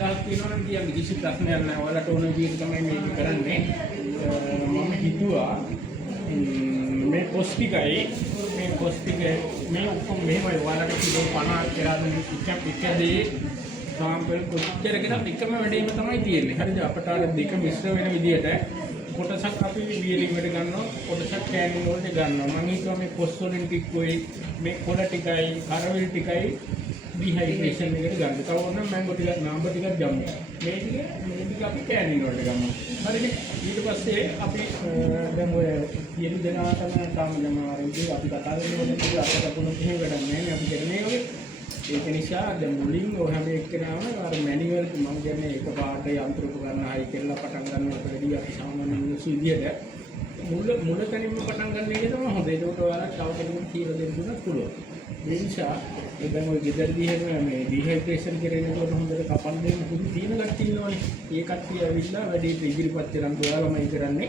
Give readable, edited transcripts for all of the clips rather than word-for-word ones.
තියෙනවනම් කියන්නේ කිසි ප්‍රශ්නයක් නැහැ. ඔයාලට ඕන විදිහට තමයි මේක කරන්නේ. මම හිතුවා මේ පොස්ට් ටික මේ ඔක්කොම මෙහෙමයි ඔයාලට කිලෝ 50 කියලා එකදී සාම්පල් කොච්චර කියලා එකම වැඩේම තමයි තියෙන්නේ. හරිද? අපට අර දෙක මිශ්‍ර වෙන විදිහට කොටසක් අපි වියලින් වලට ගන්නවා, කොටසක් කෑනින් වලට ගන්නවා. මම හිතුවා මේ පොස්ට් වලින් ටිකයි මේ කොළ ටිකයි කරවිල් ටිකයි ඩිහයිඩ්‍රේෂන් එකට ගන්න. තව ඕනනම් මැංගෝ ටිකක් නාඹ ටිකක් ගමු. මේ ටික අපි කෑනින් වලට ගමු. හරිනේ? ඊට පස්සේ අපි දැන් ඔය සියලු දෙනාටම තාම ළමාරින්දී අපි කතා කරනකොට අපිට අපුණු කිසිම වැඩක් නැහැ. අපි කරන්නේ ඔය ඒක නිසා දැන් මුලින් ඔය හැම එක්කෙනාම අර මැනුවල් මම කියන්නේ එකපාරට යන්ත්‍ර උපකරණ හයි කරලා පටන් ගන්නවට වැඩිය අපි සාමාන්‍ය මිනිස්සු විදියට මුල තැනින්ම පටන් ගන්න එක තමයි හොඳ. ඒකට ඔයාලා තව කෙනෙකුට කියලා දෙන්න පුළුවන්. ඒ නිසා දැන් ඔය ගෙදරදී හැම මේ ඩිහයිඩ්‍රේෂන් කරනකොට හොඳට කපන් දෙන්න පුදු තියෙන කට්ටිය ඉන්නවනේ. ඒ කට්ටිය ඇවිල්ලා වැඩේට ඉදිරිපත් කරන් ඔයාලමයි කරන්නේ.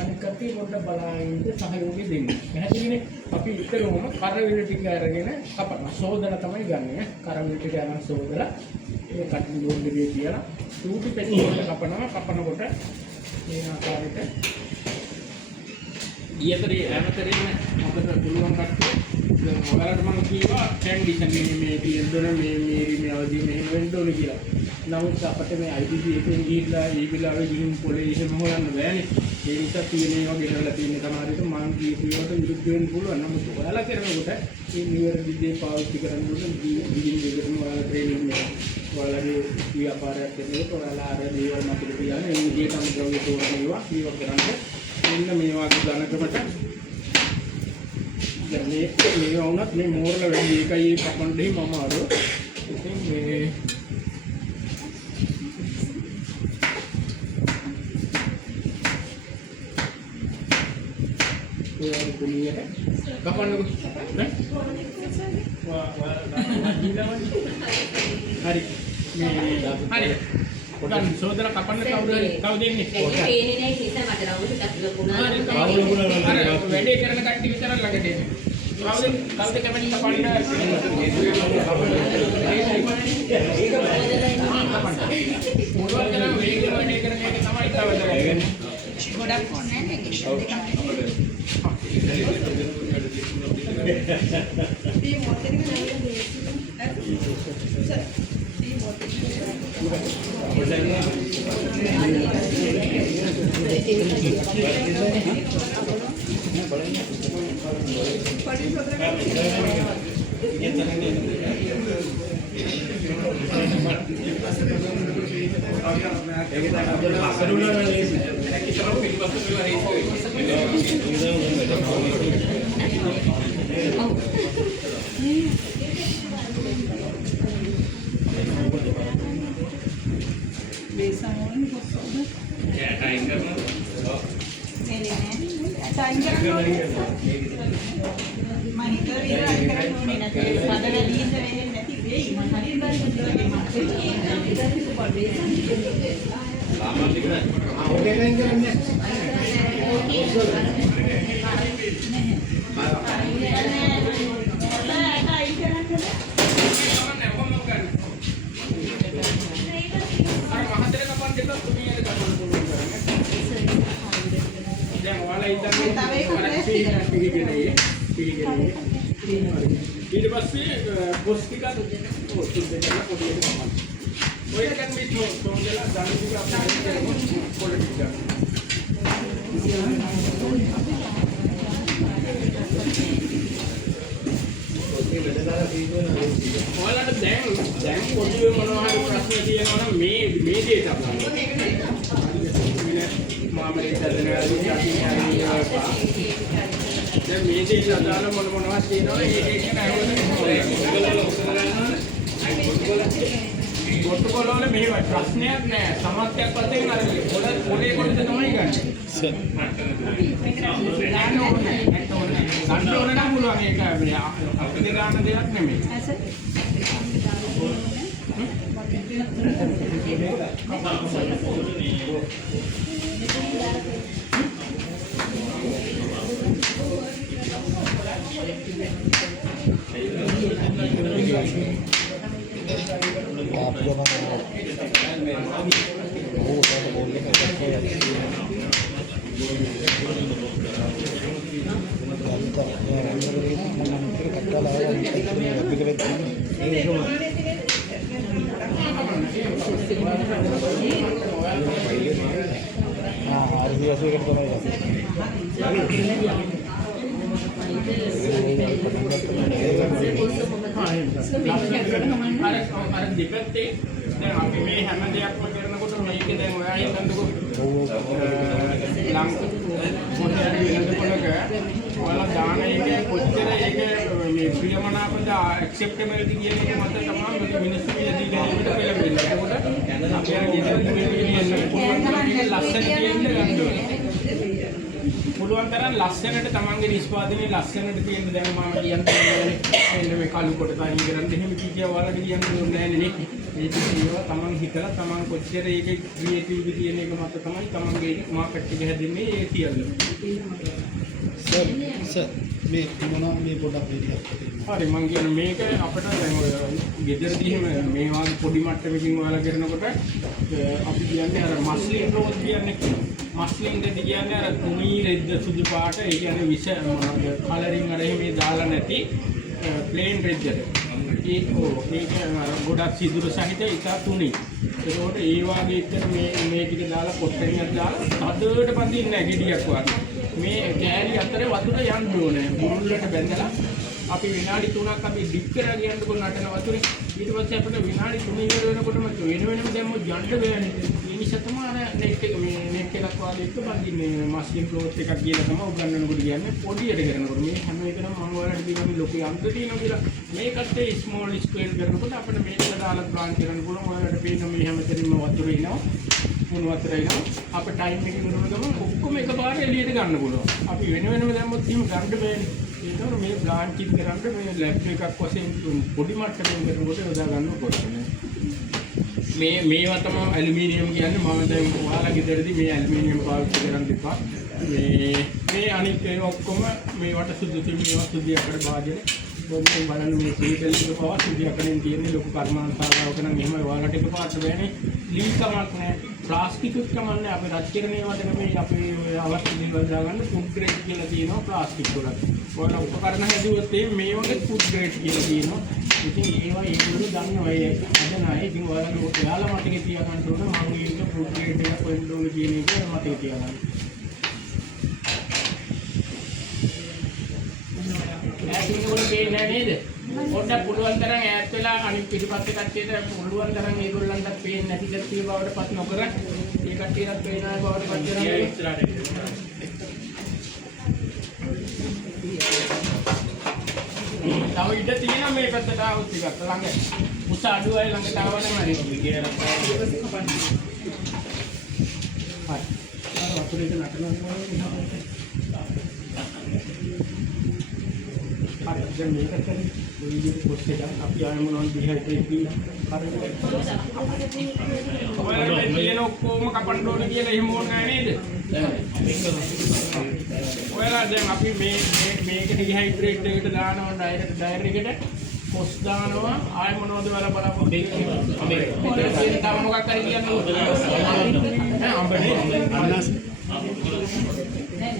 අනිත් කට්ටිය පොඩ්ඩක් බලාගෙන සහයෝගය දෙන්න. පැහැදිලිනේ? අපි ඉතරම කරවිල ටික අරගෙන කපන. සෝදලා තමයි ගන්නෙ. කරවිල ටික අරන් සෝදලා ඒ කට්ටිය ගොඩේ තියලා චූටි පෙට්ටි වලට කපනකොට මේ ආකාරයට ඊතරේ හැමතරේම අපිට පුළුවන් කට්ටිය දැන් ඔයාලට මම කියවා කන්ඩිෂන් මේ තියෙන්න මේ අවදි මෙහෙම වෙන්න ඕනේ කියලා. නමුත් අපිට මේ IDP එකෙන් ගිහිල්ලා ඒ වෙලාවේ ගිහින් පොලේ එහෙම හොයන්න බෑනේ. ඒ නිසා තියෙන ඒවා ගෙනල්ලා තියෙන සමහරවිට මම කියපුවට විරුද්ධ වෙන්න පුළුවන්. නමුත් ඔයාලා කරනකොට මේ නිවැරදි දේ පාවිච්චි කරනකොට ගිහින් දෙකම ඔයාලා ට්‍රේනින් එක ඔයාලගේ ව්‍යාපාරයක් කරනකොට ඔයාලා අර දේවල් මතක තියාගෙන ඒ විදිහටම ද්‍රව්‍ය තෝරනවා මේවා කරන්නේ. මෙන්න මේ වගේ ධනකමට දැන් මේ වුණත් මේ මෝරල වැඩි එකයි කපන්නේ මම අර ඉතින් මේ ඔයාලා දුනියට කපන්නකො නේ හරි මේ හරි ඔතන සෝදලා කපන්න කවුද එන්නේ? පේන්නේ නැහැ නිසා මට රවුල ටිකක් ලකුණා. වැඩේ කරන කට්ටිය විතර ළඟට එන්නේ. කවුද කැමති කපන්න? මොනවා කරා වේග වැඩේ කරන එක තමයි තවද. ගොඩක් ඕනේ ඊට පස්සේ පොස්ට් ටික පොස්ට් දෙකක් පොඩියට ගමන්. ඔය එකෙන් මේ තෝන්දලා දාන ටික අපිට කරමු පොඩි ටික. ඔයාලට දැන් පොඩි මොනවා හරි ප්‍රශ්න තියෙනවා නම් මේ දේ තමයි. මාමලේ දැන් මේ දේ අදාළ මොනවද තියෙනවා ඒ දෙක ගොට්ටුකොළ වල මෙහෙම ප්‍රශ්නයක් නෑ සමස්තයක් වශයෙන් අර පොලේ කොටස තමයි ගන්න. ගන්න ඕනේ නම් පුළුවන් ඒක අපිට ගන්න දෙයක් නෙමෙයි. आप जब वो बोलने का අපි මේ හැම දෙයක්ම කරනකොට මේකේ දැන් ඔයා හිතන්නකෝ ඔයාලා දාන එක කොච්චර ඒක මේ ප්‍රියමනාපද ඇක්සෙප්ටබිලිටි කියන එක මත තමයි මිනිස්සු කියදී ගැනීමට පෙළඹෙන්නේ. ඒකට අපි අර ලස්සන කියන්න ගන්න ඕනේ. පුළුවන් තරම් ලස්සනට තමන්ගේ නිෂ්පාදනයේ ලස්සනට තියෙන දැන් මම කියන්නේ මේ කළු කොට තනින් කරන්නේ එහෙම කීකියා වලට කියන්න ඕනේ නැහැ නේ. ඒක ඒවා තමන් හිතලා තමන් කොච්චර ඒකේ ක්‍රියේටිවිටි තියෙන එක මත තමයි තමන්ගේ මාකට් එක හැදෙන්නේ ඒ කියන්නේ. සර් මේ මොනවා මේ පොඩක් විදිහට. හරි මම කියන්නේ මේක අපිට දැන් ඔය ගෙදරදී එහෙම මේ වගේ පොඩි මට්ටමකින් ඔයාලා කරනකොට අපි කියන්නේ අර මස්ලින් රෝස් කියන්නේ මස්ලින් දෙදි කියන්නේ අර තුනී රෙද්ද සුදු පාට ඒ කියන්නේ විෂ මොනවද කලරින් අර එහෙම දාලා නැති ප්ලේන් රෙද්දට. ඒක ගොඩක් සිදුරු සහිත එක තුනී. ඒකෝට ඒ වගේ එක්ක මේ ටික දාලා පොට්ටනියක් දාලා තදට බඳින්න නැහැ ගෙඩියක් වගේ. මේ කෑලි අතරේ වතුර යන්න ඕනේ. මුරුල්ලට බැඳලා අපි විනාඩි 3ක් අපි ඩිප් කරලා ගියන්නකො නටන වතුරේ. ඊට පස්සේ අපිට විනාඩි 3 ඉවර වෙනකොටම වෙනම දැම්මොත් යන්න බෑනේ. ඒ නිසා තමයි අර නෙට් එක මේ නෙට් එකක් වගේ එක බඳින්නේ මස්ලින් ක්ලෝත් එකක් කියලා තමයි උගන්වනකොට කියන්නේ පොඩියට කරනකොට මේ හැම එකම මම ඔයාලට කියනවා ලොකු යන්ත්‍ර තියෙනවා කියලා. මේකත් ඒ ස්මෝල් ස්කේල් කරනකොට අපිට මේක දාලා ප්ලාන් කරන්න පුළුවන්. ඔයාලට පේනවා මේ හැමතැනම වතුර එනවා. මුණු වතුර එනවා. අපේ ටයිම් එකේ දුන්න ගමන් ඔක්කොම එකපාරට එළියට ගන්න පුළුවන්. අපි වෙනම දැම්මොත් එහෙම ගන්න බෑනේ. ඒකවල මේ බ්ලාන්චින් කරන්න මේ ලැබ් එකක් වශයෙන් පොඩි මට්ටමකින් කරනකොට යොදා ගන්න පුළුවන්. මේවා තමයි ඇලුමිනියම් කියන්නේ. මම දැන් ඔයාලා ගෙදරදී මේ ඇලුමිනියම් පාවිච්චි කරන්න එපා. මේ අනිත් ඒවා ඔක්කොම මේවට සුදුසු මේවා සුදු අපේ භාජනේ බොම්බෙන් බලන්න මේ සීතල එක පවා සුදු අපෙන් තියෙන්නේ ලොකු කර්මාන්තාවක නම් එහෙම ඔයාලට එකපාරට බෑනේ. ලීක් කමක් නැහැ. ප්ලාස්ටික් එකක් කමන්නේ අපි රත් කරන ඒවා නෙමෙයි අපි අවශ්‍ය දේවල් දාගන්න ෆුඩ් ග්‍රේඩ් කියලා තියෙනවා ප්ලාස්ටික් වල. ඔයාලා උපකරණ හැදුවොත් මේ වගේ ෆුඩ් ග්‍රේඩ් කියලා තියෙනවා. ඉතින් ඒවා ඒගොල්ලෝ දන්නවා ඒ හදනයි. ඉතින් ඔයාලා මතකේ තියාගන්න ඕන මම මේක ෆුඩ් ග්‍රේඩ් එක කොහෙන්ද ඕන කියන එක මතකේ තියාගන්න. ඈතිනකොට පේන්නේ නේද? පොඩ්ඩක් පුළුවන් තරම් ඈත් වෙලා අනිත් පිටිපස්සේ කට්ටියට පුළුවන් තරම් ඒගොල්ලන්ට පේන්නේ නැති ගැතිය බවට පත් නොකර ඒ කට්ටියටත් පේනා බවට පත් කරනවා. තව ඉඩ තියෙනවා මේ පැත්තට ආවොත් ටිකක් ළඟ උස අඩුවයි ළඟට ආවම හරි කියලා. හරි. වතුරේට නටනවා. දැන් මේක කරන්නේ මේ විදිහට පොස්ට් එකක් අපි ආයෙ මොනවද ඩිහයිඩ්‍රේට් කියලා හරියට ඔයාලා මේ ඔක්කොම කපන්න ඕනේ කියලා එහෙම ඕනේ නැහැ නේද? ඔයාලා දැන් අපි මේක ඩිහයිඩ්‍රේට් එකට දානවා ඩයරි එකට පොස්ට් දානවා ආයෙ මොනවද ඔයාලා බලපොත් මේ තව මොකක් හරි කියන්නේ නෑ අම්බනේ අන්නස්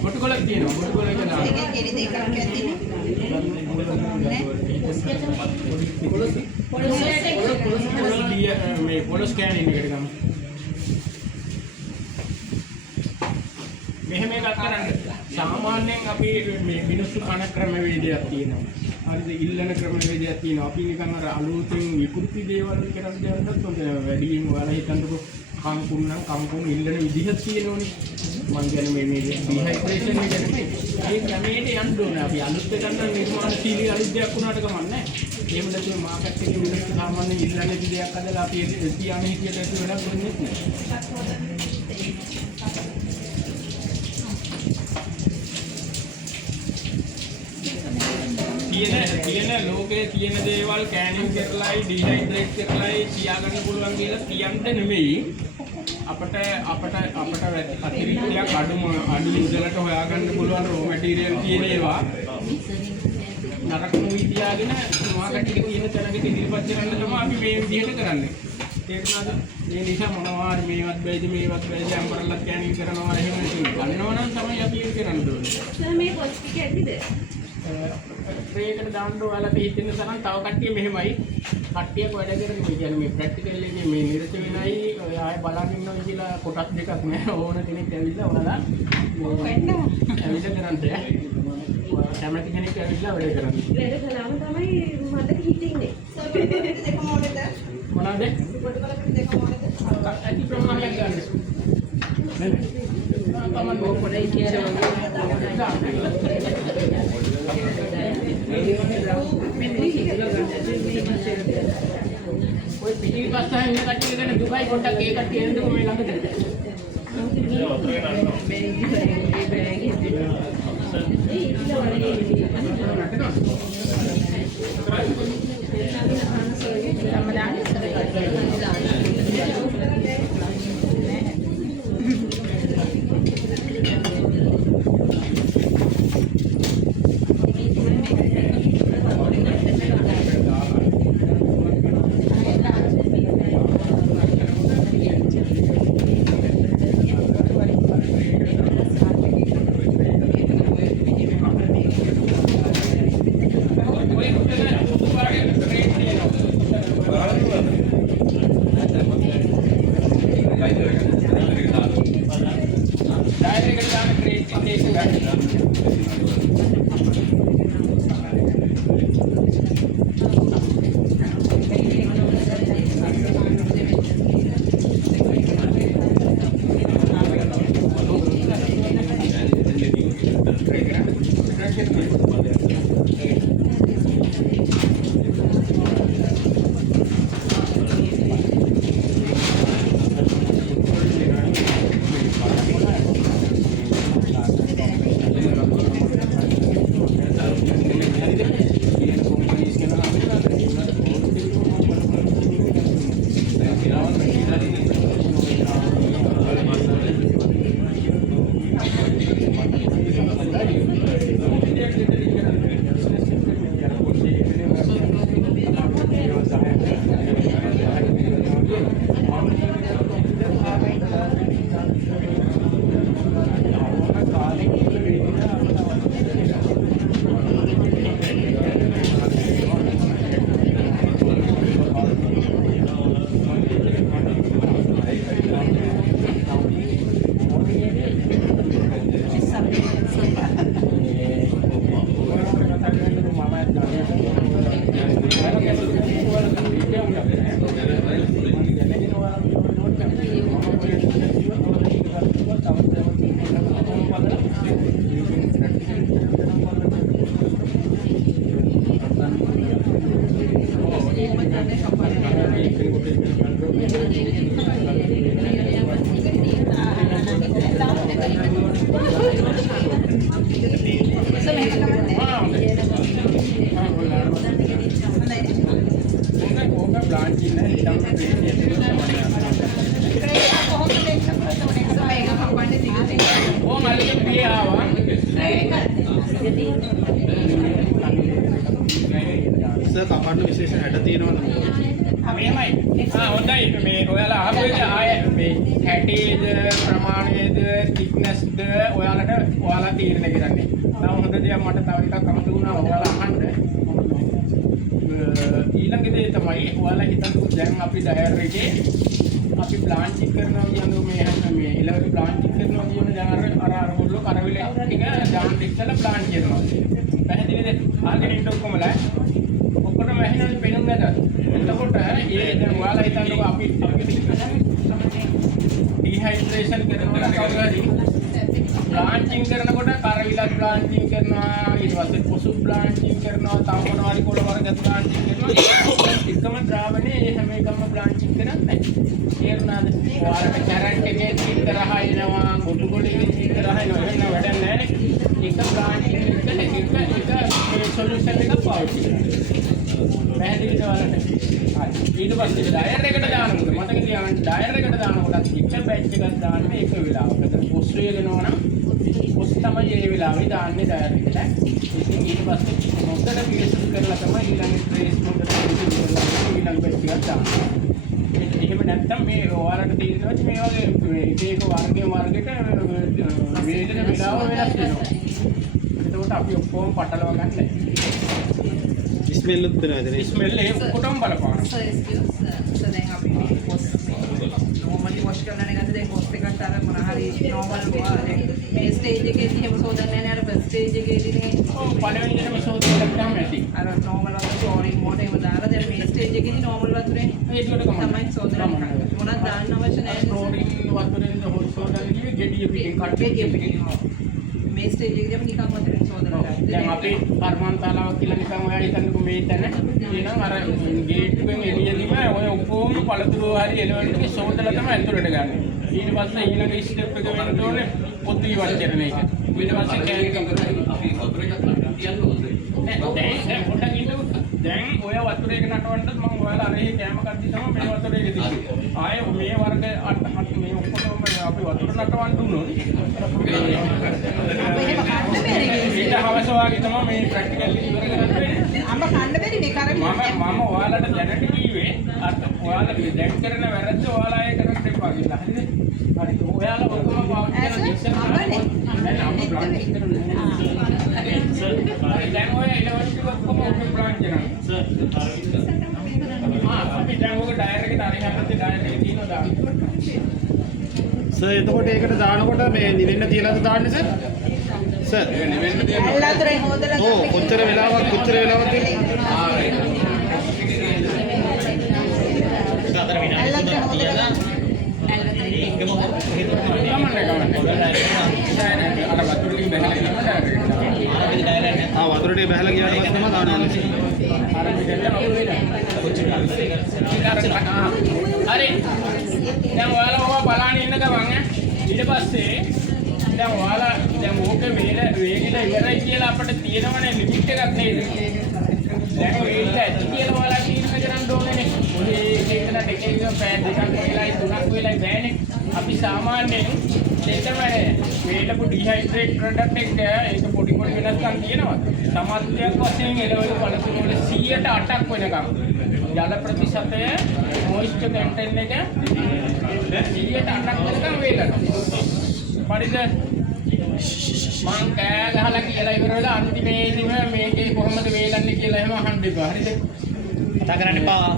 කොටකොලක් තියෙනවා කොටකොල එක දානවා එලි දෙකක් ඇතිනේ මේ පොලොස් ස්කෑනින් එකට ගමු මෙහෙම එකක් කරන්න සාමාන්‍යයෙන් අපි මේ මිනිස්සු කන ක්‍රමවේදයක් තියෙනවා හරිද ඉල්ලන ක්‍රමවේදයක් තියෙනවා අපි නිකන් අර අලුතෙන් විකෘති දේවල් කරන් දෙන්නත් හොඳ වැඩියෙන් ඔයාලා හිතන්නකෝ කම්කුන් ඉල්ලන විදිහක් තියෙනෝනේ මම කියන්නේ මේ ඩිහයිඩ්‍රේෂන් එක නෙමෙයි ඒ ක්‍රමයට යන්න ඕනේ අපි අලුත් එකක් නම් නිර්මාණශීලී අලුත් දෙයක් වුණාට කමක් නැහැ එහෙම නැතුව මාකට් එකේ මිනිස්සු සාමාන්‍යයෙන් ඉල්ලන දෙයක් හදලා අපි තියාගෙන හිටියට ඒක වැඩක් වෙන්නේ නැහැ තියෙන ලෝකයේ තියෙන දේවල් කෑනින් කරලායි ඩිහයිඩ්‍රේට් කරලායි තියාගන්න පුළුවන් කියලා කියන්න නෙමෙයි අපට අතිරික්තයක් අඩු මුදලට හොයාගන්න පුළුවන් රෝ මැටීරියල් කියන ඒවා නරක නොවි තියාගෙන මාකට් එකේ තියෙන තැනකට ඉදිරිපත් කරන්න තමයි අපි මේ විදිහට කරන්නේ තේරුණාද? මේ නිසා මොනවා හරි මේවත් බැයිද අම්බරලක් කැණින් කරනවා එහෙම ගන්නවා නම් තමයි අපි ඒක කරන්න ඕනේ. සර් මේ පොත් ටික ඇද්දිද? ට්‍රේකට දාන්න ඔයාලට හිතෙන තරම් තව කට්ටිය මෙහෙමයි. කට්ටියක් වැඩ කරන්නේ මේ කියන්නේ මේ ප්‍රැක්ටිකල් එකේ මේ නිරත වෙනයි ඔය ආයෙ බලන් ඉන්නවා කියලා කොටස් දෙකක් නෑ. ඕන කෙනෙක් ඇවිල්ලා ඔයාලා ඇවිල්ලා කරන්න බෑ. කැමති කෙනෙක් ඇවිල්ලා වැඩ කරන්න. වැඩ කළාම තමයි මට හිතෙන්නේ. සර් පොඩි දෙකම ඕනේද? මොනවාද? පොඩි බලකට දෙකම ඕනේද? ඇති ප්‍රමාණයක් ගන්න. නේද? තමන් පොඩි කියලා ඔය පිටිපස්සෙන් ඉන්න කට්ටිය ගැන දුකයි පොඩ්ඩක් ඒ කට්ටිය එන්නකො මේ ළඟට. කපන්න විශේෂ හැඩ තියෙනවද? මෙහෙමයි. හොඳයි. මේ ඔයාලා අහපු එක ආය මේ හැටේද ප්‍රමාණයේද thicknessද ඔයාලා තීරණය කරන්නේ. තව හොඳ දෙයක් මට තව එකක් අමතක වුණා ඔයාලා අහන්න. ඊළඟ දේ තමයි ඔයාලා හිතන්නකෝ දැන් අපි ඩයර් එකේ අපි ප්ලාන්ටික් කරනවා කියන්නේ මේ ඉලවක ප්ලාන්ටික් කරනවා කියන්නේ දැන් අර ඔයගොල්ලෝ කරවිල ටික දාන්න ඉස්සලා ප්ලාන්ට් කරනවා. පැහැදිලිද? ආගෙන ඉන්න ඔක්කොමලා ඔක්කොම ඇහෙනවද පේන්නේ නැද්ද? එතකොට ඒ දැන් ඔයාලා හිතන්නකෝ අපි ඩිහයිඩ්‍රේෂන් කරනවා ප්ලාන්ටිං කරනකොට කරවිලක් ප්ලාන්ටිං කරනවා ඊට පස්සේ පොසු ප්ලාන්ටිං කරනවා තව මොනවාරි කොළ වර්ග ප්ලාන්ටිං කරනවා එකම ද්‍රාවණේ ඒ හැම එකම ප්ලාන්ටිං කරන්නේ නැහැ. තේරුණාද? ඔයාලට කැරට් එකේ තීතරහ එනවා ගොඩු ගොඩේ තීතරහ එනවා වෙන වැඩක් නැහැ නේ. එක ප්ලාන්ටිං එක සොලියුෂන් එකක් පාවිච්චි කරනවා. පැහැදිලිද ඔයාලට? ඊට පස්සේ ඩයර් එකට දානකොට මතක තියාගන්න ඩයර් එකට දානකොට පික්චර් බැච් එකක් දාන්න ඒක වෙලාවකට පොස් වේලනවා නම් පොස් තමයි ඒ වෙලාවේ දාන්නේ ඩයර් එකට. ඉතින් ඊට පස්සේ මොකද පිළිසුදු කරලා තමයි ඊළඟ ට්‍රේස් මොකද ඊළඟ බැච් එකක් දාන්නේ. එහෙම එහෙම නැත්නම් මේ ඔයාලට තේරෙනවා මේ වගේ ඒක වර්ගයේ වර්ගයට වේදන වෙලාව වෙනස් වෙනවා. එතකොට අපි ඔක්කොම පටලවා ගන්න. ස්මෙල් උත් වෙනවද නේ? ස්මෙල් ඒ ඔක්කොටම බලපාන. So දැන් අපි normally wash කරන එකත් දැන් cost එකත් අර මොන හරි normal මේ stage එකේදී එහෙම සෝදන්නේ නැහැ. අර first stage එකේදී නේ පළවෙනි දිනම සෝදලා ගන්න ඇති. අර normal වතුර chlorine water එහෙම දාලා දැන් මේ stage එකේදී normal වතුරේ ඒකට තමයි සෝදන්නේ. මොනවද දාන්න අවශ්‍ය නැහැ. ක්ලෝරින් වතුරෙන් සෝදන්නේ කිව්වේ ගෙඩිය පිටින් ගෙඩිය පිටින්. මේ ස්ටේජ් එකේදී අපි නිකන් වතුරෙන් සෝදලා ගන්න. දැන් අපි කර්මාන්තාලාවක් කියලා නිකන් ඔයා හිතන්නකෝ මේ තැන එනම් අර ගේට් එකෙන් එළියදීම ඔය ඔක්කොම පළතුරු හරි එළවලු ටික සෝදලා තමයි ඇතුළට ගන්න. ඊට පස්සේ ඊළඟ ස්ටෙප් එක වෙන්න ඕනේ පොත් ඉවත් කරන එක. ඊට පස්සේ කෑලි අපි වතුර එකක් තියන්න ඕනේ. දැන් පොඩ්ඩක් ඉන්නකෝ. දැන් ඔය වතුර එක නටවන්නත් මම ඔයාලා අර ඒ කැම කද්දි තමයි මේ වතුර එක දෙන්නේ. ආයේ මේ වර්ග අට මේ ඔක්කොම අපි වතුර නටවන්න දුන්නොත් ඒක හවස වගේ තමයි මේ ප්‍රැක්ටිකල් ඉවර කරන්න වෙන්නේ. අම්ම කන්න බැරි නේ කරන්නේ. මම ඔයාලට දැනට කිව්වේ අර ඔයාලා දැන් කරන වැරද්ද ඔයාලා ඒ කරන්න එපා කියලා. හරිද? හරි. ඔයාලා ඔක්කොම පාවිච්චි කරන ඉස්සර දැන් අපේ ප්ලාන් එක කරනවා. දැන් ඔය ඉලෙවන්ට් ඔක්කොම ඔක්කොම ප්ලාන් කරනවා. සර්. අපි දැන් ඔක ඩයර් එකට අරින් හතරේ ඩයර් එකේ තියෙනවා දාන්න. සර් එතකොට ඒකට දානකොට මේ නිවෙන්න තියලාද දාන්නේ සර්? සර් නිවෙන්න තියනවා. ඇල්ලතරේ හොදලා ඔව් කොච්චර වෙලාවක් තියෙන්නේ? වතුර ටික බහලා ගියාට පස්සේ තමයි දාන්න ඕනේ. හරි. දැන් ඔයාලා ඕවා බලන්න ඉන්න ගමන් ඊට පස්සේ දැන් ඔයාලා දැන් ඕක වේගිලා ඉවරයි කියලා අපිට තියෙනවනේ ලිමිට් එකක් නේද? දැන් වේගිලා ඇති කියලා ඔයාලා තීරණය කරන්න ඕනේනේ. ඔය එකකට දෙකකින් පෑ දෙකක් වෙලයි තුනක් වෙලයි බෑනේ. අපි සාමාන්‍යයෙන් දෙතමනේ වේලපු ඩිහයිඩ්‍රේට් ප්‍රොඩක්ට් එක ඒක පොඩි පොඩි වෙනස්කම් තියෙනවා. සමත්යක් වශයෙන් එළවලු පළතුරු වල 108ක් වෙනකම්. ජල ප්‍රතිශතය මොයිස්චර් කන්ටෙන්ට් එක 108ක් වෙනකම් වේලනවා. පරිද මං කෑ ගහලා කියලා ඉවර වෙලා අන්තිමේදීම මේකේ කොහොමද වේලන්නේ කියලා එහෙම අහන්න එපා. හරිද? කතා කරන්න එපා.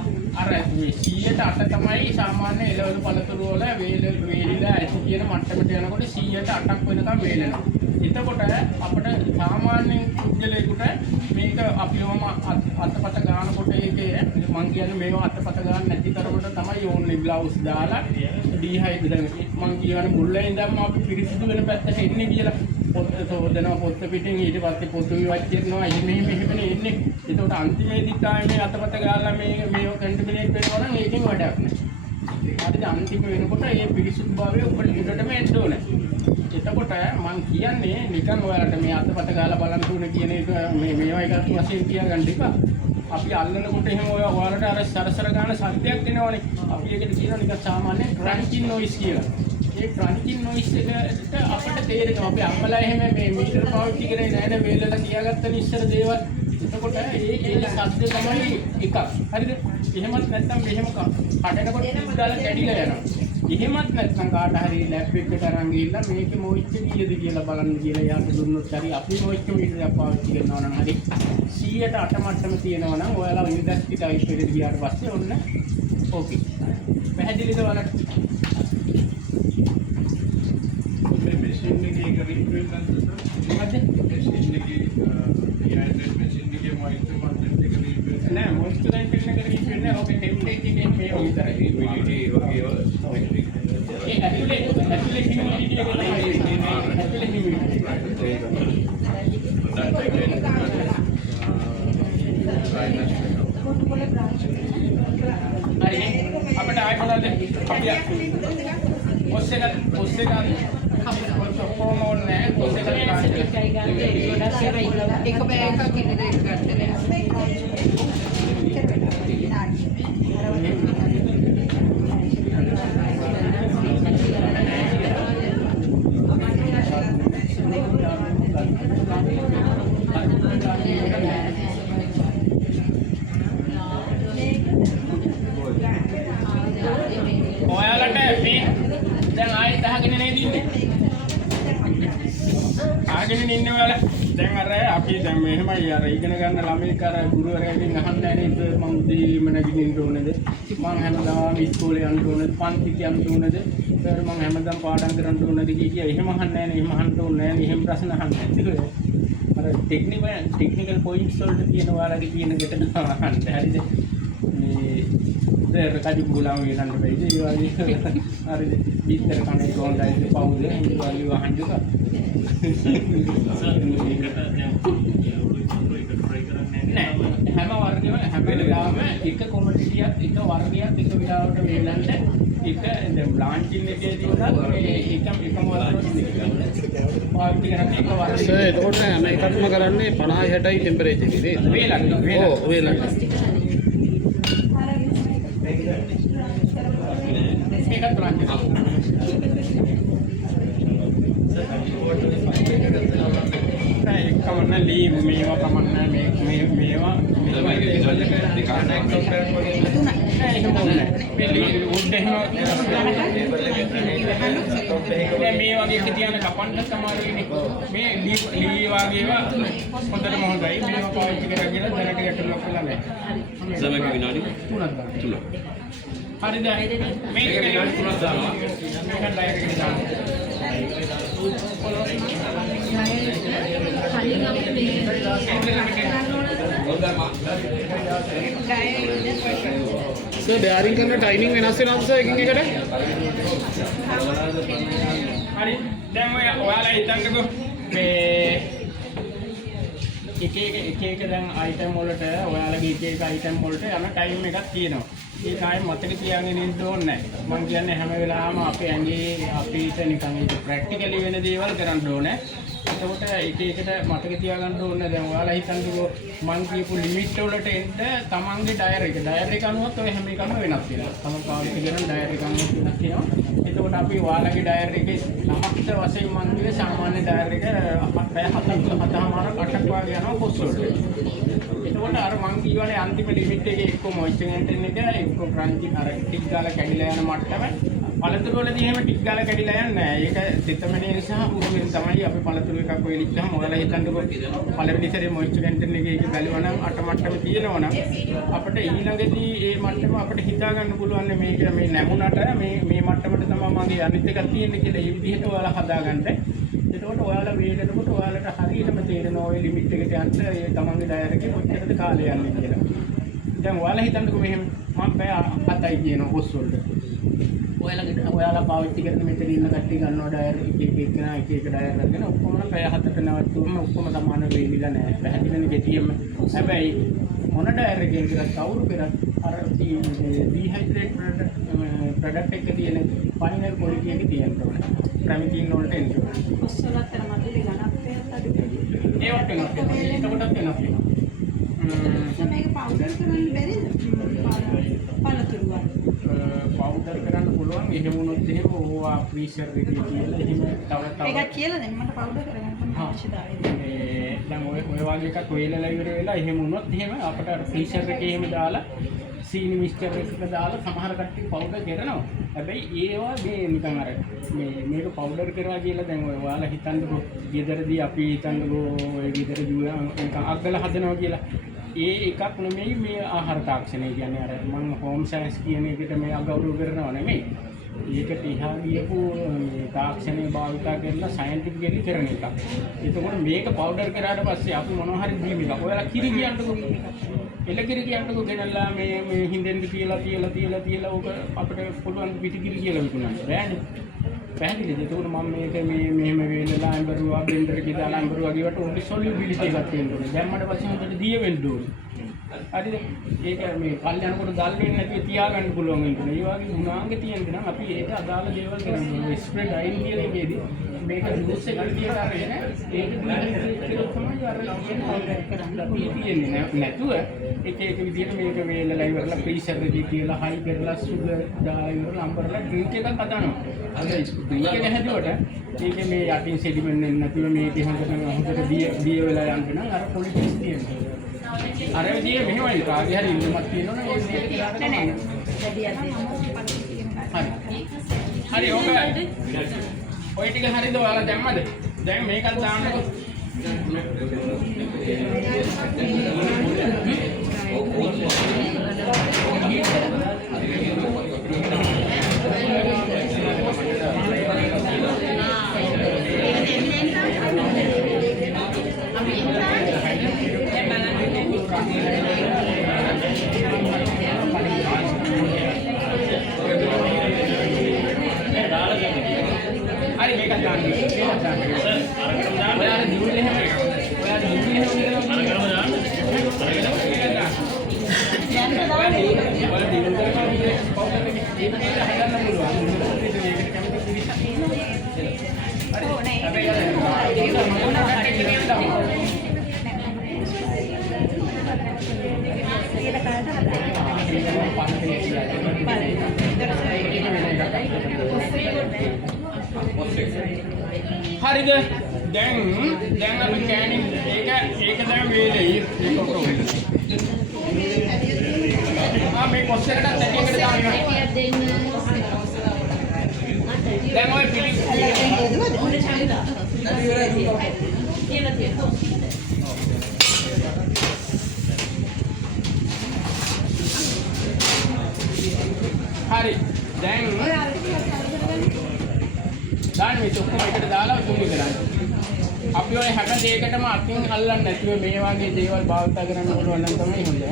අර 108 තමයි සාමාන්‍ය එළවලු පළතුරු වල වේලිලා ඇති කියන මට්ටමට යනකොට 108ක් වෙනකම් වේලනවා. එතකොට අපිට සාමාන්‍යයෙන් කුජලයකට මේක අපිවම අතපත ගන්නකොට ඒකේ මං කියන්නේ මේව අතපත ගන්න නැති තරමට තමයි ඕනේ ග්ලව්ස් දාලා ඩිහයිඩ්‍රේට් මං කියන්නේ මුල්ලේ ඉඳන්ම අපි පිරිසිදු වෙන පැත්තට එන්නේ කියලා පොත් සෝදනවා පොත් පිටින් ඊට පස්සේ පොත් විවච් කරනවා මෙහෙමනේ එන්නේ. ඒකට අන්තිමේදීත් ආයේ මේ අතපත ගාලා මේව කන්ටිමිනේට් වෙනවා නම් ඒකෙන් වැඩක් නැහැ. හරිද? අන්තිම වෙනකොට මේ පිරිසුදුභාවය උඩටම එන්න ඕනේ. එතකොට මං කියන්නේ නිකන් ඔයාලට මේ අතපත ගාලා බලන්න ඕනේ කියන එක මේවා එකක් වශයෙන් තියාගන්න එපා. අපි අල්ලනකොට එහෙම ඔයාලට අර සරසර ගන්න සද්දයක් එනවනේ. අපි ඒකට කියනවා නිකන් සාමාන්‍ය ක්‍රන්චින් නොයිස් කියලා. ඒ ක්‍රන්චින් නොයිස් එකට අපිට තේරෙනවා අපි අම්මලා එහෙම මේ මීටර පාවිච්චි කරේ නැහැ නේ වේලලා තියාගත්තනේ ඉස්සර දේවල්. එතකොට ඒ සද්ද තමයි එකක්. හරිද? එහෙමත් නැත්නම් මෙහෙම කඩනකොට දාලා කැඩිලා යනවා. එහෙමත් නැත්නම් කාට හරි ලැබ් එකකට අරන් ගිහිල්ලා මේකේ මොයිස්චර් කීයද කියලා බලන්න කියලා යාට දුන්නොත් හරි අපි මොයිස්චර් මීටරයක් පාවිච්චි කරනවා නම් හරි 108 මට්ටම තියෙනවා නම් ඔයාලා යුනිවර්සිටි ටයිප් එකට ගියාට පස්සේ ඔන්න ඕකේ. පැහැදිලිද ඔයාලට? මේ මැෂින් එකේ රිෆිල් කරනද මොකද? මැෂින් එකේ ඩිහයිඩ්‍රේට් මැෂින් එකේ මොයිස්චර් කන්ටෙන්ට් එක රිෆිල් නෑ මොයිස්චර් කන්ටෙන්ට් එක රිෆිල් නෑ. ඕකේ ටෙම්පරේචර් එකේ මේ විතරයි. humidity වගේ ඒ ඇතුලේ humidity එක තමයි ඇතුලේ humidity. හරි අපිට ආයෙ මොනවද අපි ඔස්සේ ගන්න කොහොම ඕනේ ඔස්සේ ගන්න එක බෑගක් ඉන්න දෙයක් ගන්න. ආගෙන ඉන්න වෙලාව දැන් අර අපි දැන් මෙහෙමයි අර ඉගෙන ගන්න ළමයි අර ගුරුවරයාගෙන් අහන්නේ නැහැ නේද මම උදේම නැගිටින්න ඕනේද මම හැමදාම ඉස්කෝලේ යන්න ඕනේද පන්තිට යන්න ඕනේද ඊට මම හැමදාම පාඩම් කරන්න ඕනේද කිය එහෙම අහන්නේ නැහැ නේ එහෙම අහන්න ඕනේ නැහැ නේ එහෙම ප්‍රශ්න අහන්නේ නැහැ අර ටෙක්නිකල් පොයින්ට්ස් වලට තියෙන ඔයාලගේ තියෙන දෙට අහන්න හරිද මේ රකඩි බුලාම ගන්න බැයිද ඒ වගේ හරිද බීතර කන්නේ කොහොමදයි පවුද ඒ වගේ වහන්න දුක නෑ හැම වර්ගෙම හැම වෙලාවෙම එක කොමඩිටියක් එක වර්ගයක් එක වෙලාවට වේලන්න එක දැන් බ්ලාන්චින් එකේදී උනත් මේ එකම වර්ගයක් පාවිච්චි කරන්නේ එක වර්ගයක් සර් එතකොට මේකත්ම කරන්නේ 50 60යි ටෙම්පරේචර් එකේ නේද වේලන්න ඔව් වේලන්න මේකත් බ්ලාන්ච් එකමන්න ලී මේවා කමන්න මේවා මේ වගේ තියන කපන්න සමාරුනේ මේ ලී වගේවා හොඳටම හොඳයි මේවා පාවිච්චි කරගෙන දැනට ගැටලුවක් වෙලා නැහැ සමහර විනාඩි 3ක් හරිද මේක විනාඩි 3ක් දානවා මේක ඩයරෙක්ට් දානවා සර් බෙයාරින් කරන ටයිමින් වෙනස් වෙනවද සර් එකින් එකට හරි දැන් ඔයාලා හිතන්නකෝ මේ එක දැන් අයිටම් වලට ඔයාලගේ එක අයිටම් වලට යන ටයිම් එකක් තියෙනවා. ඒ ටයිම් මතක තියාගෙන ඉන්න ඕනේ නැහැ. මම කියන්නේ හැම වෙලාවම අපේ ඇඟේ අපිට නිකන් ඒක ප්‍රැක්ටිකලි වෙන දේවල් කරන්න ඕනේ. එතකොට එක එකට මතක තියාගන්න ඕනේ. දැන් ඔයාලා හිතන්නකෝ මම කියපු ලිමිට් වලට එන්න තමන්ගේ ඩයර් එක අනුවත් ඔය හැම එකම වෙනස් වෙනවා. තමන් පාවිච්චි කරන ඩයර් එක අනුව වෙනස් වෙනවා. එතකොට අපි ඔයාලගේ ඩයර් එකේ සමස්ත වශයෙන් මම කිව්වේ සාමාන්‍ය ඩයර් එක පැය 7මාරක් 8ක් වගේ යනවා කොස් වලට. එතකොට අර මං කියවනේ අන්තිම ලිමිට් එකේ එක්ක මොයිස්චර් කන්ටෙන්ට් එක එක්ක ක්‍රන්චි අර ටික් ගාලා කැඩිලා යන මට්ටම පළතුරු වලදී එහෙම ටික් ගාලා කැඩිලා යන්නේ නැහැ. ඒක තෙතමනේ නිසා උරුමෙන් තමයි අපි පළතුරු එකක් වෙලිච්චාම ඔයාලා හිතන්නකෝ පළවෙනි සැරේ මොයිස්චර් කන්ටෙන්ට් එකේ ඒක බැලුවා නම් 8 මට්ටම තියෙනවා නම් අපිට ඊළඟදී ඒ මට්ටම අපිට හිතා ගන්න පුළුවන් මේ නැමුණට මේ මට්ටමට තමයි මගේ අනිත් එකක් තියෙන්නේ කියලා ඒ විදිහට ඔයාලා හදාගන්න. එතකොට ඔයාලා වේගනකොට ඔයාලට හරියටම තේරෙනවා ඔය ලිමිට් එකට යන්න ඒ තමන්ගේ ඩයර් එකේ කොච්චරද කාලය යන්නේ කියලා. දැන් ඔයාලා හිතන්නකෝ මෙහෙම මම පැය 7යි කියන කොස් වලට. ඔයාලා පාවිච්චි කරන මෙතන ඉන්න කට්ටිය ගන්නවා ඩයර් එක ඩයර් අරගෙන ඔක්කොම පැය 7ට නවත්තුවම ඔක්කොම සමාන වෙවිලා නැහැ. පැහැදිලිනේ ගෙතියෙම. හැබැයි මොන ඩයර් එකෙන් කරත් කවුරු කරත් අර ඩිහයිඩ්‍රේට් ප්‍රොඩක්ට් එක තියෙන ෆයිනල් ක්වොලිටි එක තියෙන්න ඕනේ. ප්‍රමිතින් වලට එන්න ඕනේ. ඔස්සලත් අර මඩේ ගණන් පෙරත් අඩු ඒවත් වෙනස් වෙනවා. එතකොටත් වෙනස් වෙනවා. මේක පවුඩර් කරන්න බැරිද? පළතුරු වල. පවුඩර් කරන්න පුළුවන්. එහෙම වුණොත් එහෙම ඕවා ෆ්‍රීසර් එකේ කියලා එහෙම තව ඒකත් කියලා දැන් මට පවුඩර් කරගන්න අවශ්‍යතාවය. දැන් ඔය වගේ එකක් වෙලලා ඉවර වෙලා එහෙම වුණොත් එහෙම අපිට අර ෆ්‍රීසර් එකේ එහෙම දාලා සීනි මික්ස්චර් එකක දාලා සමහර කට්ටිය පවුඩර් කරනවා. හැබැයි ඒවා මේ නිකන් අර මේක පවුඩර් කරා කියලා දැන් ඔය ඔයාලා හිතන්නකෝ ගෙදරදී අපි හිතන්නකෝ ඔය ගෙදරදී නිකන් අග්ගල හදනවා කියලා. ඒ එකක් නෙමෙයි මේ ආහාර තාක්ෂණය කියන්නේ අර මම හෝම් සයන්ස් කියන එකට මේ අගෞරව කරනවා නෙමෙයි. ඒකට එහා ගියපු තාක්ෂණය භාවිතා කරලා සයන්ටිෆිකලි කරන එකක්. එතකොට මේක පවුඩර් කරාට පස්සේ අපි මොනවා හරි දීම එක. ඔයාලා කිරි කියන්නකෝ. එලකිරි කියන්නකෝ ගෙනල්ලා මේ හින්දෙන්ද තියලා ඕක අපිට පුළුවන් පිටිකිරි කියලා විකුණන්න. බෑනේ. පැහැදිලිද? එතකොට මම මේක මෙහෙම වේලලා අඹරුවා බ්ලෙන්ඩර් එකේ දාලා අඹරුවා ගියට ඕකේ සොලියුබිලිටි එකක් තියෙන්න ඕනේ. දැම්මට පස්සේ හොඳට දිය වෙන්න ඕනේ. හරිද? ඒක මේ කල් යනකොට දල් වෙන්නේ නැතිව තියාගන්න පුළුවන් වෙන්න ඕනේ. ඒ වගේ ගුණාංග තියෙන්න නම් අපි ඒක අදාළ දේවල් කරන්න ඕනේ. ස්ප්‍රේ ඩයින් කියන එකේදී මේක ජූස් එකක් තියලා අරගෙන ඒක තමයි අර කියන්නේ නැතුව එක විදිහට මේක වේලලා ඉවරලා ෆ්‍රීසර් එකේ තියලා හයි කරලා සුගර් දාලා ඉවරලා අම්බරලා ඩ්‍රින්ක් එකක් හදනවා. අර ඩ්‍රින්ක් එක හැදුවට ඒකේ මේ යටින් සෙඩිමන්ට් එන්නේ නැතුව මේකේ හොඳට දිය වෙලා යන්න නම් අර පොලිටික්ස් තියෙනවා. අර විදිහේ මෙහෙමයි කාගේ හරි ඉල්ලුමක් තියෙනවනේ ඒ විදිහට කියලා වැඩි අධ්‍යයනයක් හරි ඕක ඔය ටික හරියද ඔයාලා දැම්මද? දැන් මේකත් දාන්නකො. හරි මේකත් දාන්න. අරගෙන දාන්න. ඔයාලා දිනුනේ එහෙම එකක්. ඔයාලා දිනුනේ එහෙම කියලා අරගෙනම දාන්න. අරගෙන මේකත් දාන්න. ඔයාලා දිනුන කරපුවා පවුඩර් එකේ ඒක හදන්න පුළුවන්. මේකට කැමති පිළිසක්. හරි. හැබැයි ඒක මොනවා හරි කියන දාන්න. හරිද දැන් අපි කෑනින් ඒක දැන් වේලෙයි ඒක ඔක්කොම මේ කොස් එකටත් ඇටියකට දාන්න දැන් ඔය පිළි හරි දැන් දාන්න මේ ඔක්කොම එකට දාලා තුනි කරන්න. අපි ඔය හැම දෙයකටම අතින් අල්ලන්නේ නැතුව මේ වගේ දේවල් භාවිත කරන්න පුළුවන් නම් තමයි හොඳ.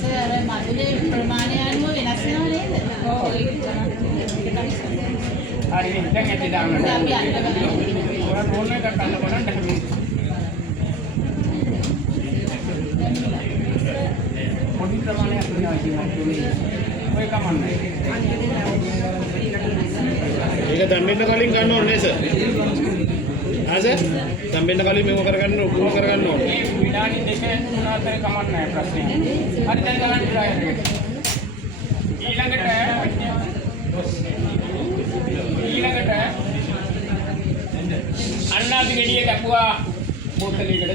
සර් මදුලේ ප්‍රමාණය අනුව වෙනස් වෙනව නේද? ඔව් ඒක තමයි. හරි දැන් ඇටි දාන්න. අපි අල්ලගන්න. ඔයාලා ඕන එකක් අල්ල බලන්න හැම පොඩි ප්‍රමාණයක් තියෙනවා කියන්නේ ඔය කමන්නේ. ඒක දැම්මෙන්න කලින් ගන්න ඕනේ සර්. ආ සර් දැම්මෙන්න කලින් මේක කරගන්න ඕනේ. මේ විනාඩි 2 3 අතර කමන්නේ නැහැ ප්‍රශ්නේ. හරි දැන් ගන්න try එක. ඊළඟට අන්න අපි ගෙඩිය කැපුවා බෝතලයකට